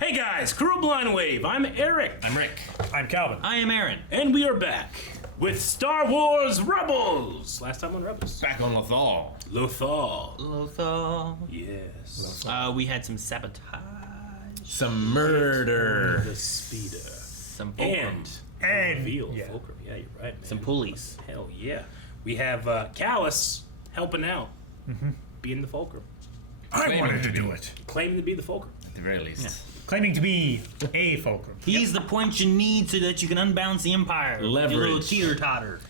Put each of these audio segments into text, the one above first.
Hey guys, Crew Blind Wave. I'm Eric. I'm Rick. I'm Calvin. I am Aaron. And we are back with Star Wars Rebels. Last time on Rebels. Back on Lothal. Lothal. Yes. We had some sabotage. Some murder. The speeder. Some fulcrum. And reveal. yeah. Fulcrum. Yeah, you're right, man. Some pulleys. Hell yeah. We have Callus helping out. Being the fulcrum. I wanted to do it. Claiming to be the fulcrum. At the very least. Claiming to be a fulcrum. He's the point you need so that you can unbalance the Empire. Leverage. You little teeter-totter.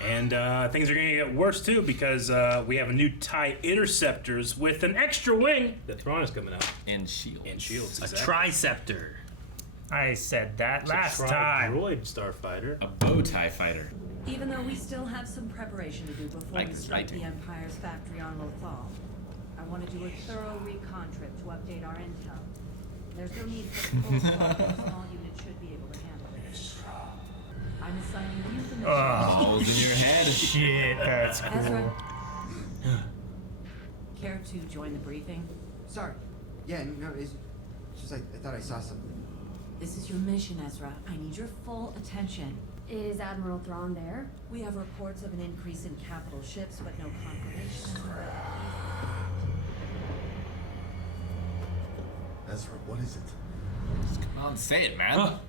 And things are going to get worse too because we have a new TIE interceptors with an extra wing that Thrawn is coming out. And shields. And shields, A exactly. triceptor. I said that It's a last time. droid starfighter. A bow tie fighter. Even though we still have some preparation to do before Like we strike writing. the Empire's factory on Lothal, I want to do a thorough recon trip to update our intel. There's no need for full squad, a small unit should be able to handle it. I'm assigning you the mission. Balls in your head. Shit, that's cool. Ezra, care to join the briefing? Sorry. Yeah, no, it's just I thought I saw something. This is your mission, Ezra. I need your full attention. Is Admiral Thrawn there? We have reports of an increase in capital ships, but no confirmation. Ezra, what is it? Come on, say it, man.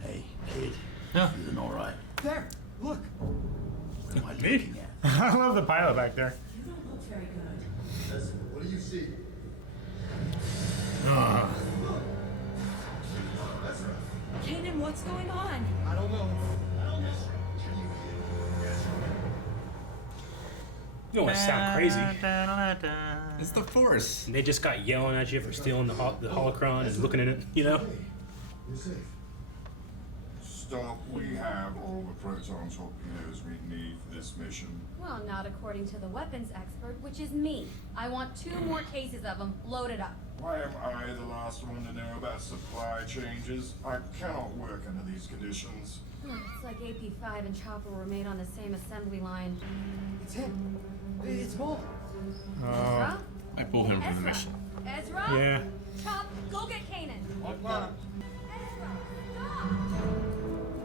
Hey, kid. Huh? Feeling all right? There! Look! What am I looking at? I love the pilot back there. You don't look very good. Ezra, what do you see? Ezra, Kanan, what's going on? I don't know. You don't want to sound crazy. It's the Force. And they just got yelling at you for stealing the holocron and looking at it, you know? You're safe. Stop. We have all the proton torpedoes we need for this mission. Well, not according to the weapons expert, which is me. I want 2 more cases of them loaded up. Why am I the last one to know about supply changes? I cannot work under these conditions. It's like AP5 and Chopper were made on the same assembly line. It's him! It's Maul! Ezra? I pull him from the mission. Ezra? Yeah. Chop, go get Kanan. Ezra, stop!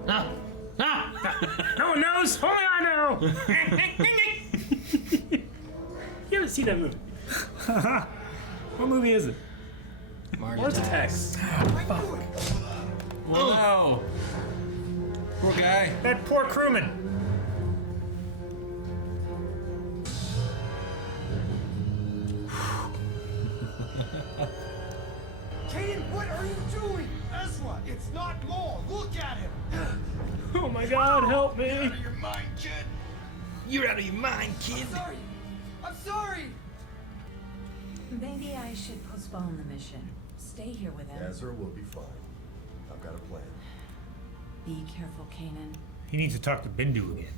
Ah! Ah! No one knows! Only I know! You haven't seen that movie. What movie is it? Mars Attacks. Whoa. No. Poor guy. That poor crewman. Kanan, what are you doing? Ezra, it's not Maul. Look at him. Oh my god, help me! Out of your mind, kid. You're out of your mind, kid. Sorry! I'm sorry! Maybe I should postpone the mission. Stay here with him. Ezra will be fine. I've got a plan. Be careful, Kanan. He needs to talk to Bendu again.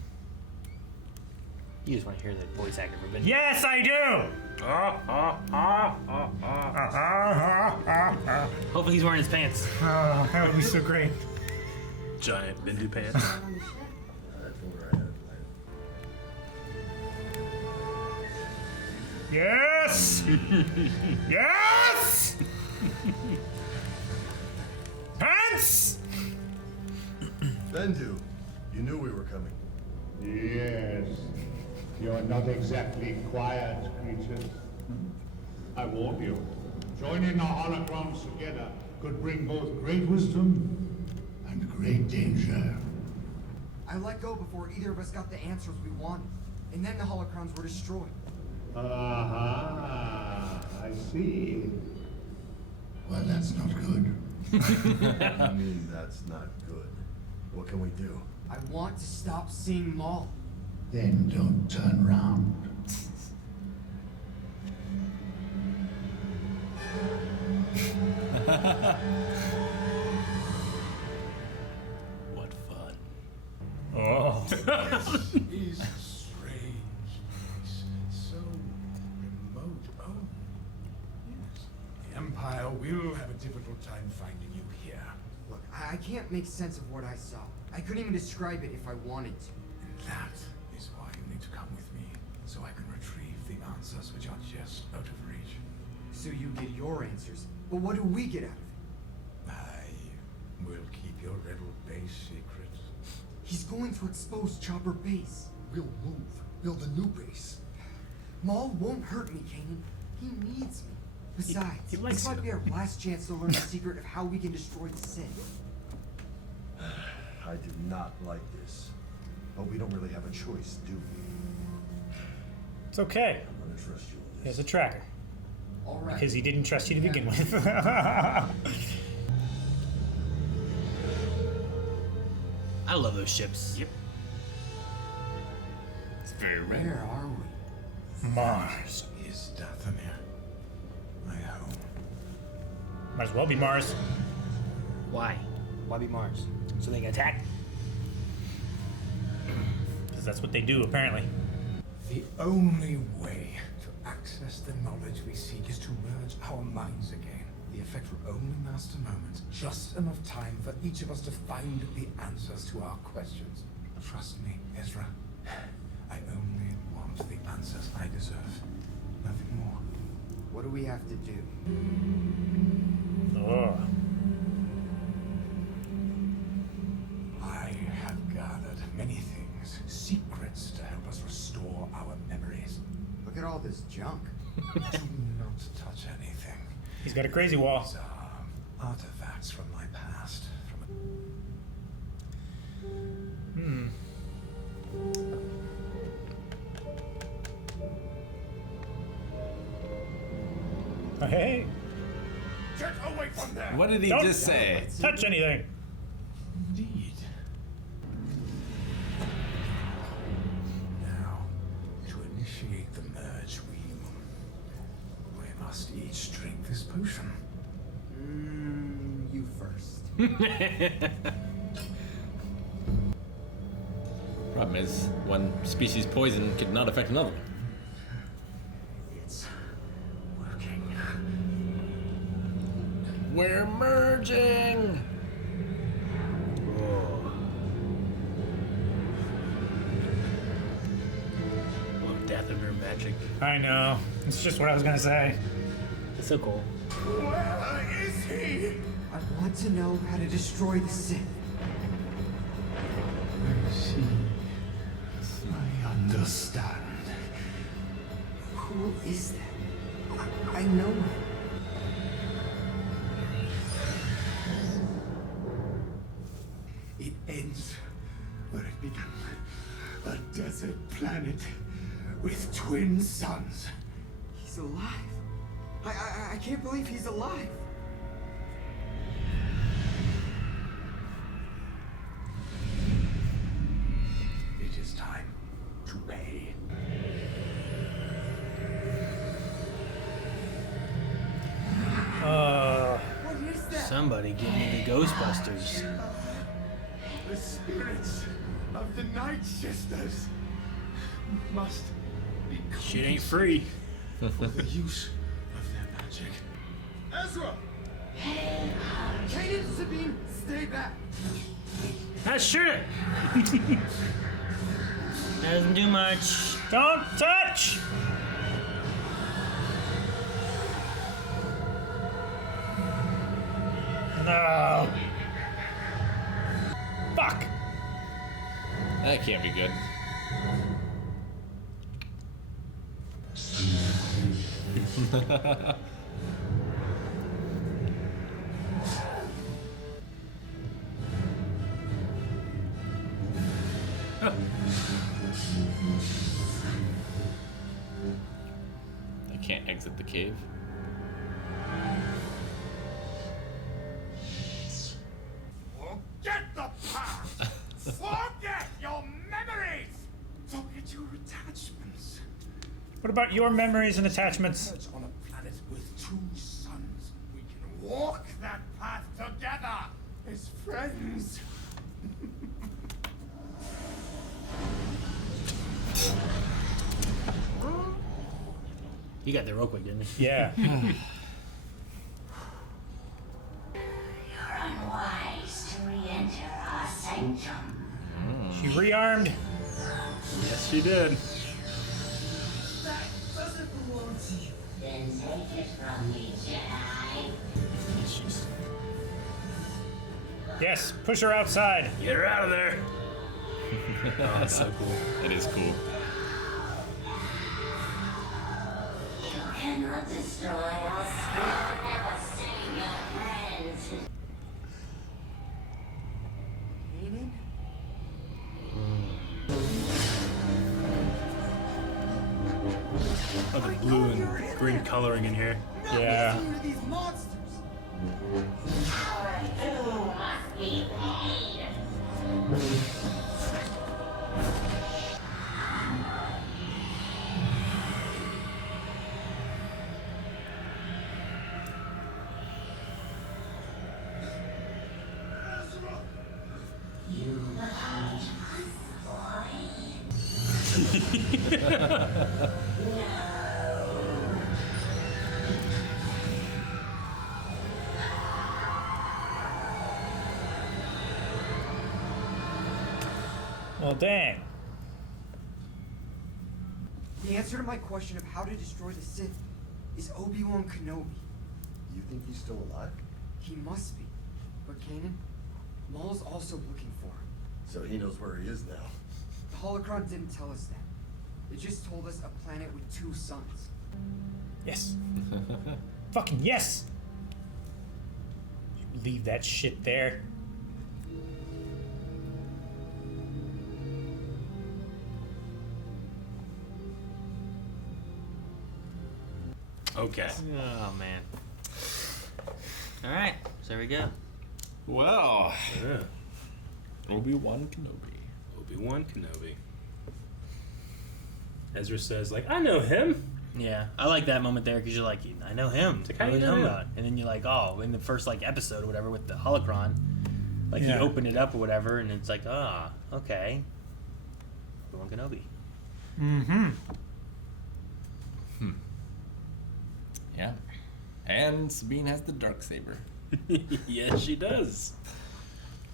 You just want to hear that voice actor for Bendu. Yes, I do! Hopefully he's wearing his pants. Oh, that would be so great. Giant Bendu pants. I told her I had a plan. Yes! Yes! Pants! Bendu, you knew we were coming. Yes, you're not exactly quiet creatures. I warn you, joining our holocrons together could bring both great wisdom and great danger. I let go before either of us got the answers we wanted. And then the holocrons were destroyed. Aha, I see. Well, that's not good. I mean, that's not good. What can we do? I want to stop seeing Maul. Then don't turn round. What fun. Oh. He's a strange place. So remote. Oh, yes. The Empire will have a difficult time finding you here. Look, I can't make sense of what I saw. I couldn't even describe it if I wanted to. And that is why you need to come with me, so I can retrieve the answers which are just out of reach. So you get your answers. But what do we get out of it? your rebel base secrets? He's going to expose Chopper Base. We'll move. Build a new base. Maul won't hurt me, Kanan. He needs me. Besides, he likes this might you. be our last chance to learn the secret of how we can destroy the Sith. I do not like this. But we don't really have a choice, do we? It's okay. I'm gonna trust you on Here's this. a tracker. All right. Because he didn't trust you to begin with. I love those ships. Yep. It's very rare. Where are we? Mars. Is Dathomir my home? Might as well be Mars. Why? Why be Mars? So they can attack? Because that's what they do, apparently. The only way to access the knowledge we seek is to merge our minds again. The effect will only last a moment, just enough time for each of us to find the answers to our questions. Trust me, Ezra. I only want the answers I deserve. Nothing more. What do we have to do? Oh. I have gathered many things, secrets to help us restore our memories. Look at all this junk. Do not touch anything. He's got a crazy wall. These are artifacts from my past. Oh, hey. Get away from there! What did he Don't- just say? Touch anything. Indeed. Now, to initiate the merge, we must each drink this potion. You first. Problem is, one species poison could not affect another one. It's working. We're merging! Love Dathomir magic. I know. It's just what I was gonna say. It's so cool. Where is he? I want to know how to destroy the Sith. I see. I understand. Who is that? I know him. It ends where it began. A desert planet with twin suns. He's alive. I can't believe he's alive. It is time to pay. What is that? Somebody give me the Ghostbusters. The spirits of the Night Sisters must be Shit ain't free. for the use of their magic. Ezra! Kanan, Sabine, stay back. Shoot it! Doesn't do much. Don't touch! No. Fuck. That can't be good. I can't exit the cave. Forget the past! Forget your memories! Forget your attachments. What about your memories and attachments? Merge on a planet with two suns. We can walk that path together as friends. You got there real quick, didn't you? Yeah. You're unwise to re-enter our sanctum. She rearmed. Yes, she did. That doesn't belong to you. Then take it from me, Jedi. Yes, push her outside. Get her out of there. Oh, that's so cool. That is cool. Cannot destroy us. Never see your friends. Kanan? Oh, the blue and green coloring in here. Yeah. Listen to these monsters. Our doom must be paid. Well, dang. The answer to my question of how to destroy the Sith is Obi-Wan Kenobi. You think he's still alive? He must be. But Kanan, Maul's also looking for him. So he knows where he is now. The holocron didn't tell us that. It just told us a planet with 2 suns. Yes. Fucking yes. Leave that shit there. Okay. Oh man. All right, so there we go. Well, Yeah. Obi-Wan Kenobi. Obi-Wan Kenobi. Ezra says, like, I know him. Yeah, I like that moment there because you're like, I know him. It's like, What how are you you know talking him? about? And then you're like, oh, in the first like episode or whatever with the holocron, like Yeah. he opened it up or whatever, and it's like, ah, okay. Obi-Wan Kenobi. Mm-hmm. Yeah. And Sabine has the Darksaber. Yes, she does.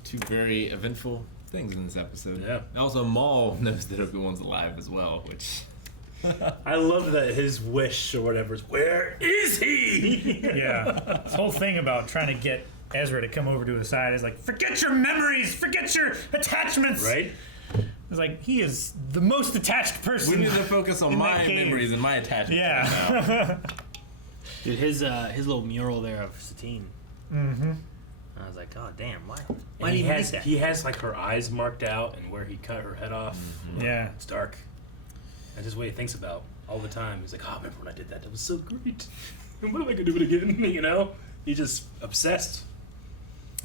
Two very eventful things in this episode. Yeah. Also, Maul knows that Obi-Wan's alive as well, which... I love that his wish or whatever is, where is he? Yeah. This whole thing about trying to get Ezra to come over to his side is like, forget your memories, forget your attachments. Right? It's like, he is the most attached person. We need to focus on in my that cave. memories and my attachments. Yeah. Dude, his little mural there of Satine. Mm-hmm. I was like, oh damn, why And did he he has make that? he has like her eyes marked out and where he cut her head off. Yeah. It's dark. That's just what he thinks about all the time. He's like, oh, remember when I did that? That was so great. And what am I gonna do it again? You know? He's just obsessed.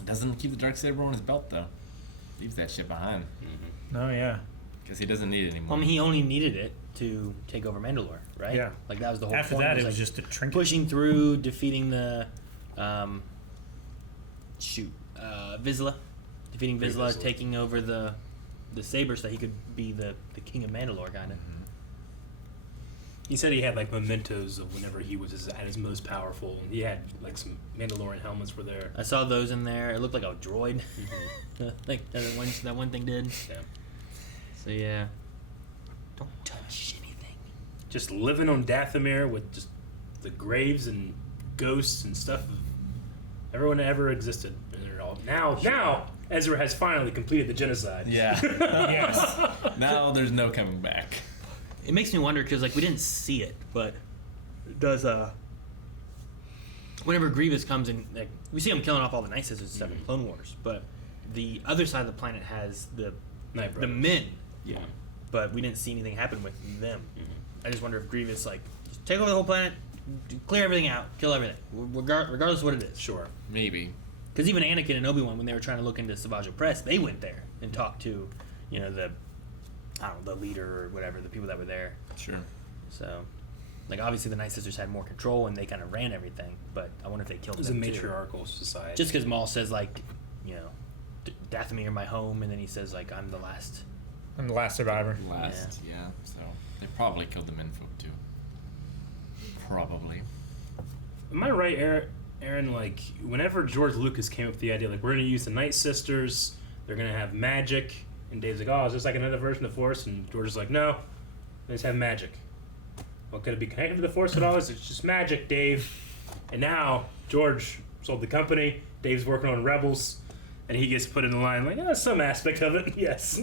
Doesn't keep the Darksaber on his belt, though. Leaves that shit behind. Oh, yeah. Because he doesn't need it anymore. Well, I mean, he only needed it to take over Mandalore, right? Yeah. Like that was the whole After point. that, it was like, just a trinket. pushing through, defeating the Vizsla, defeating Vizsla, taking over the saber so that he could be the king of Mandalore, kind of. He said he had like mementos of whenever he was at his most powerful. He had like some Mandalorian helmets were there. I saw those in there. It looked like a droid. Like that one thing did. Yeah. So yeah. Don't touch anything. Just living on Dathomir with just the graves and ghosts and stuff of everyone that ever existed. And they're all now Ezra has finally completed the genocide. Yeah. Yes. Now there's no coming back. It makes me wonder because like we didn't see it, but does whenever Grievous comes in, like we see him killing off all the Night Sisters and stuff in Clone Wars, but the other side of the planet has the Night the Brothers. men, Yeah. but we didn't see anything happen with them. I just wonder if Grievous like just take over the whole planet, clear everything out, kill everything, regardless of what it is. Sure. Maybe. Because even Anakin and Obi-Wan, when they were trying to look into Savage Opress, they went there and talked to, you know, the leader or whatever, the people that were there. Sure. So, like, obviously the Night Sisters had more control and they kind of ran everything, but I wonder if they killed It was a them too. matriarchal society. Just because Maul says, like, you know, Dathomir, my home, and then he says, like, I'm the last. I'm the last survivor. Last, yeah. So they probably killed the menfolk too. Probably. Am I right, Aaron? Like, whenever George Lucas came up with the idea, like, we're going to use the Night Sisters, they're going to have magic, and Dave's like, oh, is this like another version of the Force? And George is like, no, they just have magic. Well, could it be connected to the Force at all? It's just magic, Dave. And now, George sold the company, Dave's working on Rebels, And he gets put in the line like, some aspect of it, yes.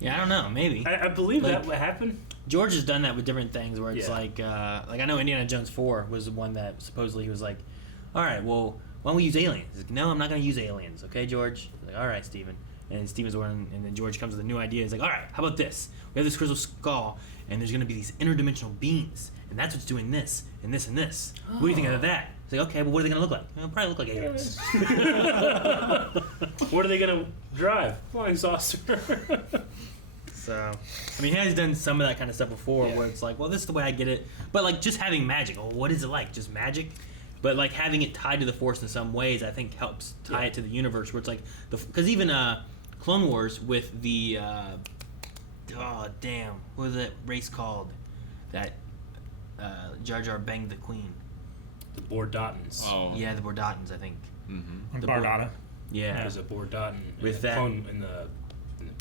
Yeah, I don't know. Maybe. I believe Like- that would happen. George has done that with different things where it's Yeah. like I know Indiana Jones 4 was the one that supposedly he was like, all right, well, why don't we use aliens? He's like, no, I'm not going to use aliens. Okay, George? He's like, all right, Steven. And then Steven's one, and then George comes with a new idea. He's like, all right, how about this? We have this crystal skull, and there's going to be these interdimensional beings, and that's what's doing this, and this, and this. What do you think of that? He's like, okay, but what are they going to look like? They'll probably look like aliens. What are they going to drive? Flying saucer. So, I mean, he has done some of that kind of stuff before, Yeah. where it's like, well, this is the way I get it. But like, just having magic. Well, what is it like? Just magic? But like having it tied to the Force in some ways, I think helps tie it to the universe. Where it's like, because even Clone Wars with the oh damn, what was that race called? That Jar Jar banged the Queen. The Bordatans. Oh. Yeah, the Bordatans, I think. Mm-hmm. The Bardata. Yeah. There's a Bordaten With that- in the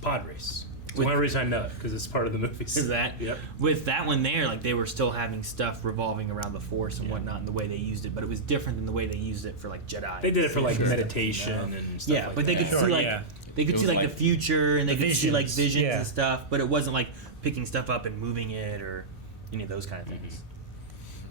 pod race. It's With- the only reason I know it, because it's part of the movies. Is that? Yep. With that one there, like they were still having stuff revolving around the Force and whatnot, and the way they used it, but it was different than the way they used it for like Jedi. They did it for like Sure. meditation and stuff Yeah, like but that. they could Sure, see like yeah. they could It see was like the like future, and they the could see like visions, visions yeah. and stuff, but it wasn't like picking stuff up and moving it or any of those kind of things.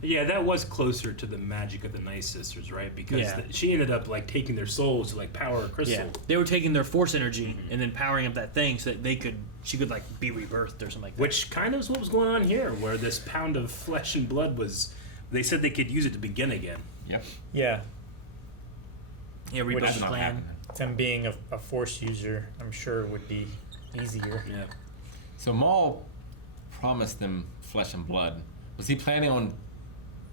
Yeah, that was closer to the magic of the Night Sisters, right? Because Yeah. she ended up like taking their souls to like power a crystal. Yeah, they were taking their Force energy and then powering up that thing so that she could like be rebirthed or something like that. Which kind of is what was going on here, where this pound of flesh and blood was. They said they could use it to begin again. Yep. Yeah, Yeah, rebirth That's not plan. happening. them being a Force user, I'm sure would be easier. Yeah. So Maul promised them flesh and blood. Was he planning on?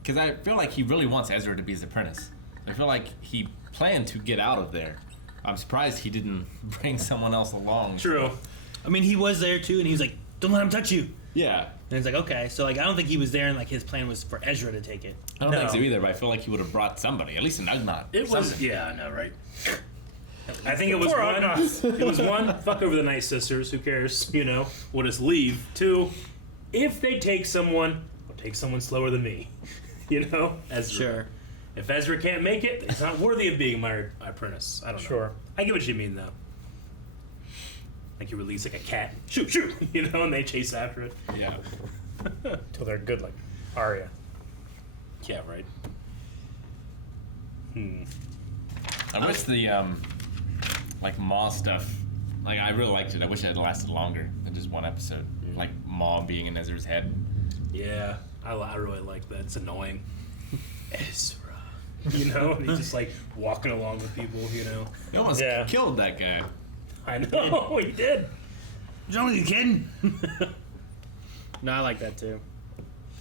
Because I feel like he really wants Ezra to be his apprentice. I feel like he planned to get out of there. I'm surprised he didn't bring someone else along. True. I mean, he was there too, and he was like, "Don't let him touch you." Yeah. And it's like, okay, so like I don't think he was there, and like his plan was for Ezra to take it. I don't No. think so either, but I feel like he would have brought somebody, at least an Ugnaught. It was. Something. Yeah, I know, right? I think it was Poor one. Ugnaughts. It was one. Fuck over the Night Sisters. Who cares? You know, we'll just leave. Two, if they take someone, I'll take someone slower than me. You know, Ezra. Sure. If Ezra can't make it, he's not worthy of being my apprentice. I don't know. Sure. I get what you mean, though. Like you release like a cat, shoot, shoot, you know, and they chase after it. Yeah. Till they're good like Arya. Yeah, right. I wish the like Maw stuff, like I really liked it. I wish it had lasted longer than just one episode. Like Maw being in Ezra's head. Yeah, I really like that. It's annoying. Ezra. You know, and he's just like walking along with people, you know. He almost Yeah. killed that guy. I know, he did. What's wrong with you, kid? No, I like that too.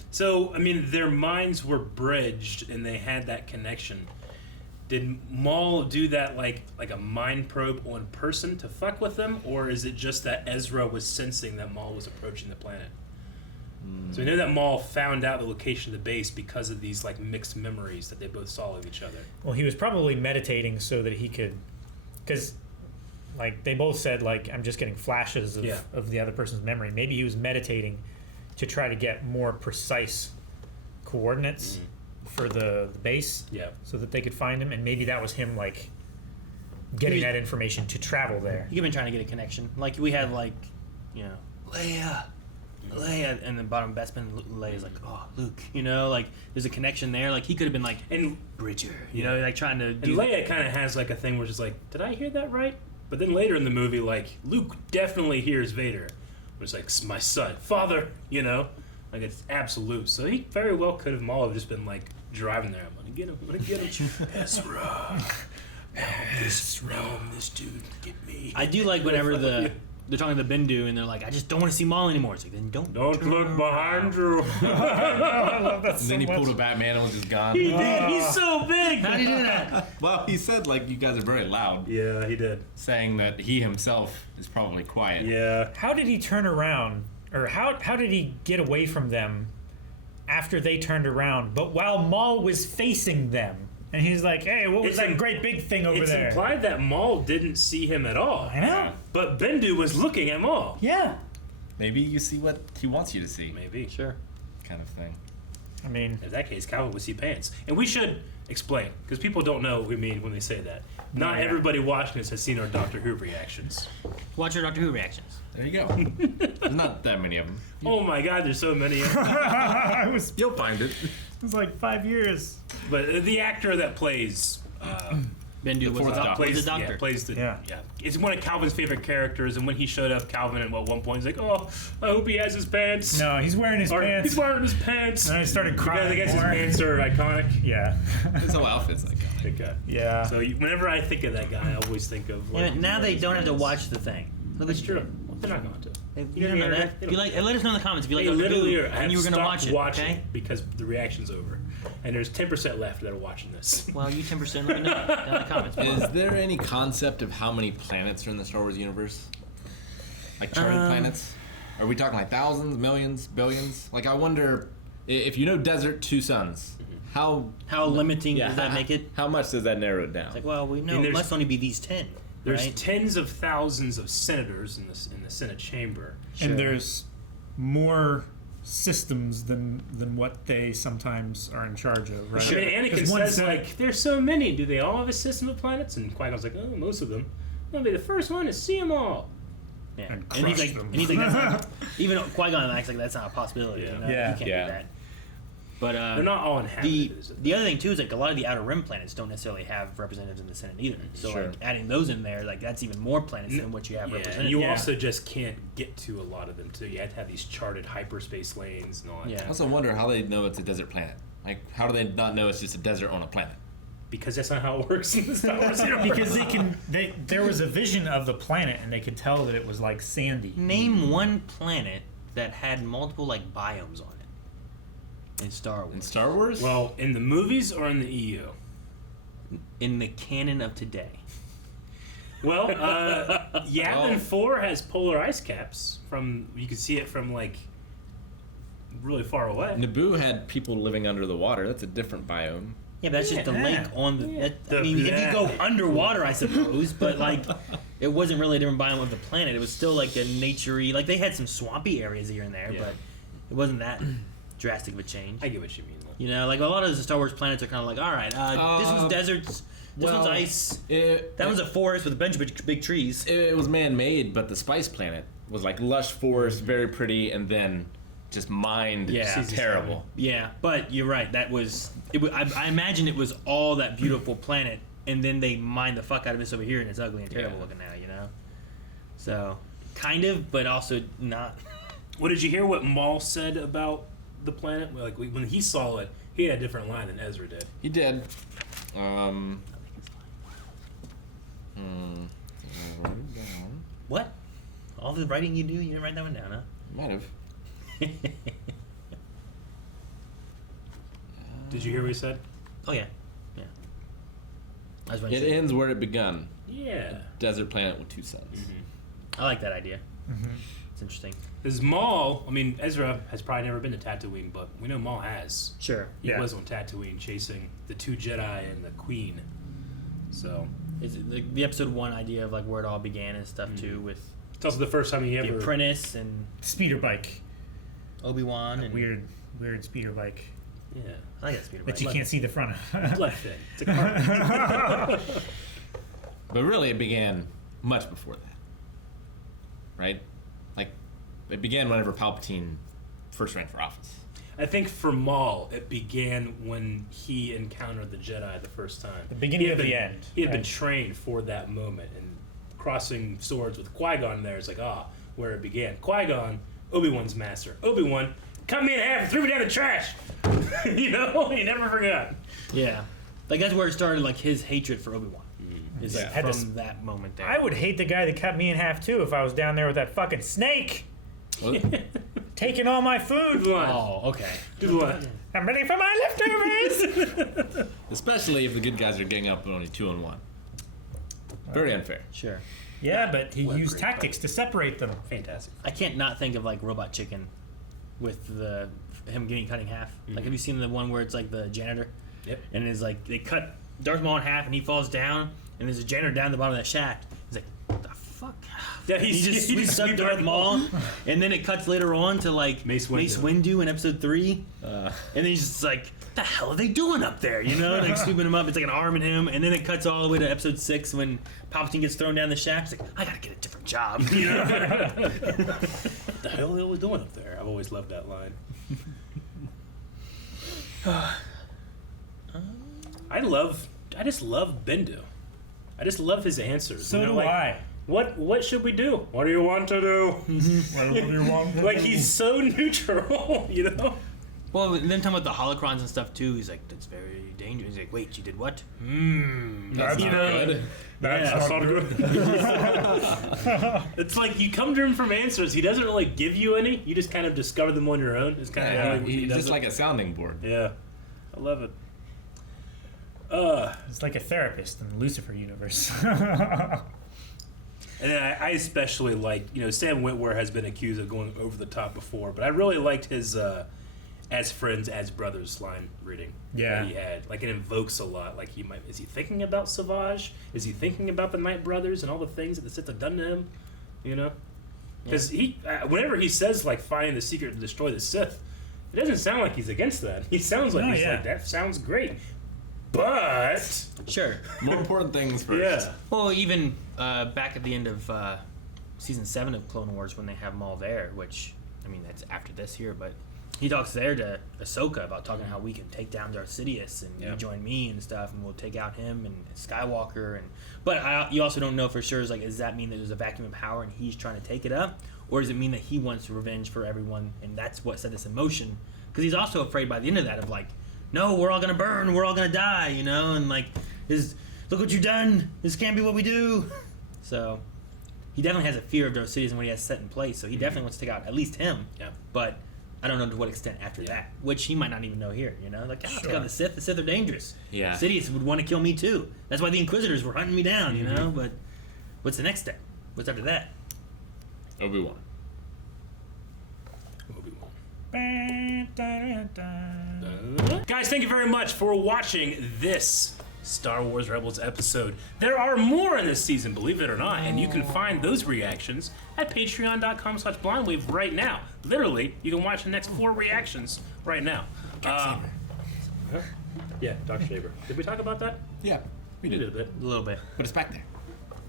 So, I mean, their minds were bridged and they had that connection. Did Maul do that like a mind probe on person to fuck with them, or is it just that Ezra was sensing that Maul was approaching the planet? So we know that Maul found out the location of the base because of these like mixed memories that they both saw of each other. Well, he was probably meditating so that he could, because, like, they both said, like, I'm just getting flashes of, Yeah. of the other person's memory. Maybe he was meditating to try to get more precise coordinates for the base, Yeah. so that they could find him. And maybe that was him, like, getting Maybe- that information to travel there. You've been trying to get a connection. Like we had like, you know, Leia, and then bottom Bespin, Leia's like, oh, Luke. You know, like there's a connection there. Like he could have been like And Bridger. You know, like trying to And do. Leia kind of has like a thing where she's like, did I hear that right? But then later in the movie, like, Luke definitely hears Vader. It's like, my son, father, you know? Like, it's absolute. So he very well could have Maul have just been like driving there. I'm gonna get him, I'm gonna get him. Ezra. This dude, get me. I do like whenever they're talking to Bendu and they're like, I just don't want to see Maul anymore. It's like, then don't turn look around. behind you. I love that And so then he much. pulled a Batman and was just gone. He did. He's so big. How'd he do that? Well, he said like you guys are very loud, Yeah, he did. saying that he himself is probably quiet. Yeah. How did he turn around, or how did he get away from them after they turned around, but while Maul was facing them? And he's like, hey, what was It's that im- great big thing over It's there? implied that Maul didn't see him at all. I know. But Bendu was looking at Maul. Yeah. Maybe you see what he wants you to see, Maybe. Sure. kind of thing. I mean, In that case, Calvin would see pants. And we should Explain, because people don't know what we mean when they say that. Not everybody watching this has seen our Doctor Who reactions. Watch your Doctor Who reactions. There you go. There's not that many of them. Oh my God, there's so many of them. You'll find it. It was like 5 years. But the actor that plays Bendu was the doctor. Plays the It's one of Calvin's favorite characters, and when he showed up, Calvin at one point he's like, "Oh, I hope he has his pants." No, he's wearing his pants. He's wearing his pants. And I started crying. Because I guess his pants are iconic. Yeah. His whole outfit's iconic. Okay. Yeah. So whenever I think of that guy, I always think of. Yeah, now they don't have to watch the thing. So That's true. They're not going to. You don't know that. If you like, let us know in the comments if you like. They literally Doctor Who and you were going to watch it. Watching Okay. because the reaction's over, and there's 10% left that are watching this. Well, you 10% let me know down in the comments. Is there any concept of how many planets are in the Star Wars universe? Like charted planets? Are we talking like thousands, millions, billions? Like I wonder if you know desert, 2 suns. How limiting does that make it? How much does that narrow it down? It's like, well, we know it must only be these 10. There's right? tens of thousands of senators in the Senate chamber, And there's more systems than what they sometimes are in charge of, right? I mean, Anakin says, like, there's so many. Do they all have a system of planets? And Qui-Gon's like, oh, most of them. I'll be the first one to see them all. Yeah. And he's like, them. that's not, even Qui-Gon acts like that's not a possibility. Yeah. You know? Yeah. You can't do that. But they're not all inhabited. the other thing too is like a lot of the outer rim planets don't necessarily have representatives in the Senate either. So like adding those in there, like that's even more planets than what you have represented. And you also just can't get to a lot of them too. You have to have these charted hyperspace lanes and all that. Yeah. I also wonder how they know it's a desert planet. Like, how do they not know it's just a desert on a planet? Because that's not how it works in the Star Wars universe. Because there was a vision of the planet and they could tell that it was like sandy. Name one planet that had multiple like biomes on it in Star Wars. In Star Wars? Well, in the movies or in the EU? In the canon of today. Well, Yavin 4 has polar ice caps. You can see it from like really far away. Naboo had people living under the water. That's a different biome. Yeah, but that's just the link on the. Yeah. I mean, if you go underwater, I suppose, but like, it wasn't really a different biome of the planet. It was still like a naturey. Like they had some swampy areas here and there, but it wasn't that drastic of a change. I get what you mean. You know, like a lot of the Star Wars planets are kind of like, all right, this one's deserts, this one's ice, that one's a forest with a bunch of big trees. It was man-made, but the Spice Planet was like lush forest, very pretty, and then just mined terrible. Yeah, but you're right. That was it. I imagine it was all that beautiful planet, and then they mined the fuck out of this over here, and it's ugly and terrible looking now. You know, so kind of, but also not. What did you hear? What Maul said about the planet? Like when he saw it, he had a different line than Ezra did. He did. What? All the writing you do, you didn't write that one down, huh? Might have. Did you hear what he said? Oh yeah, yeah. I was It ends where it begun. Yeah. Desert planet with 2 suns. I like that idea. It's interesting. Because Maul, I mean, Ezra has probably never been to Tatooine, but we know Maul has. Sure. He was on Tatooine chasing the 2 Jedi and the Queen. So. It's the episode 1 idea of like where it all began and stuff too with. It's also the first time he ever. The apprentice and speeder bike. Obi-Wan and weird speeder bike. Yeah. I like that speeder bike. That you can't see the front of. Left fit. It's a car. But really, it began much before that. Right? Like, it began whenever Palpatine first ran for office. I think for Maul, it began when he encountered the Jedi the first time. The beginning of the end. He had been trained for that moment, and crossing swords with Qui-Gon there is like, where it began. Qui-Gon, Obi-Wan's master. Obi-Wan, cut me in half and threw me down the trash. You know, he never forgot. Yeah, like that's where it started. Like his hatred for Obi-Wan is from that moment there. I would hate the guy that cut me in half too if I was down there with that fucking snake. Taking all my food. Oh, okay. Do what? I'm ready for my leftovers. Especially if the good guys are getting up only 2-on-1. Very unfair. Sure. Yeah, but he used tactics to separate them. Fantastic. I can't not think of like Robot Chicken with him getting cut in half. Like, have you seen the one where it's like the janitor? Yep. And it's like they cut Darth Maul in half and he falls down and there's a janitor down the bottom of that shaft. He's like, what the fuck? Yeah, He just sweeps up sweeps Darth right Maul, and then it cuts later on to like Mace Windu in episode 3, and then he's just like, "What the hell are they doing up there?" You know, like sweeping him up. It's like an arm in him, and then it cuts all the way to episode 6 when Palpatine gets thrown down the shaft. He's like, "I gotta get a different job." You know, What the hell are they always doing up there? I've always loved that line. I just love Bendu. I just love his answers. So You know, do like, I. What should we do? What do you want to do? What do you want? Like he's so neutral, you know. well, and then talking about the holocrons and stuff too. He's like, "That's very dangerous." He's like, "Wait, you did what?" That's You not know, good. That's That's not not good. It's like you come to him from answers. He doesn't really give you any. You just kind of discover them on your own. It's kind of Yeah, how he he's does just it. like a sounding board. Yeah, I love it. It's like a therapist in the Lucifer universe. And then I especially like, Sam Witwer has been accused of going over the top before, but I really liked his "as friends, as brothers" line reading. Yeah. That he had. Like, it invokes a lot. Like, is he thinking about Savage? Is he thinking about the Night Brothers and all the things that the Sith have done to him? You know? Because whenever he says, like, find the secret to destroy the Sith, it doesn't sound like he's against that. He sounds like he's like, that sounds great. But sure. More important things first. yeah. Well, even back at the end of season 7 of Clone Wars, when they have Maul there, which I mean that's after this here, but he talks there to Ahsoka about talking how we can take down Darth Sidious and you join me and stuff, and we'll take out him and Skywalker. But you also don't know for sure. Is like, does that mean that there's a vacuum of power and he's trying to take it up, or does it mean that he wants revenge for everyone and that's what set this in motion? Because he's also afraid by the end of that of like, no, we're all gonna burn, we're all gonna die, you know, and like, look what you've done. This can't be what we do. So he definitely has a fear of Darth Sidious and what he has set in place. So he definitely wants to take out at least him. Yeah. But I don't know to what extent after that, which he might not even know here. You know, like, I'll take out the Sith. The Sith are dangerous. Yeah. Sidious would want to kill me too. That's why the Inquisitors were hunting me down. You know, but what's the next step? What's after that? Obi-Wan. Guys, thank you very much for watching this Star Wars Rebels episode. There are more in this season, believe it or not, and you can find those reactions at patreon.com/blindwave right now. Literally, you can watch the next 4 reactions right now. Yeah, Dark Saber. Did we talk about that? Yeah, we We did did a bit. A little bit. But it's back there.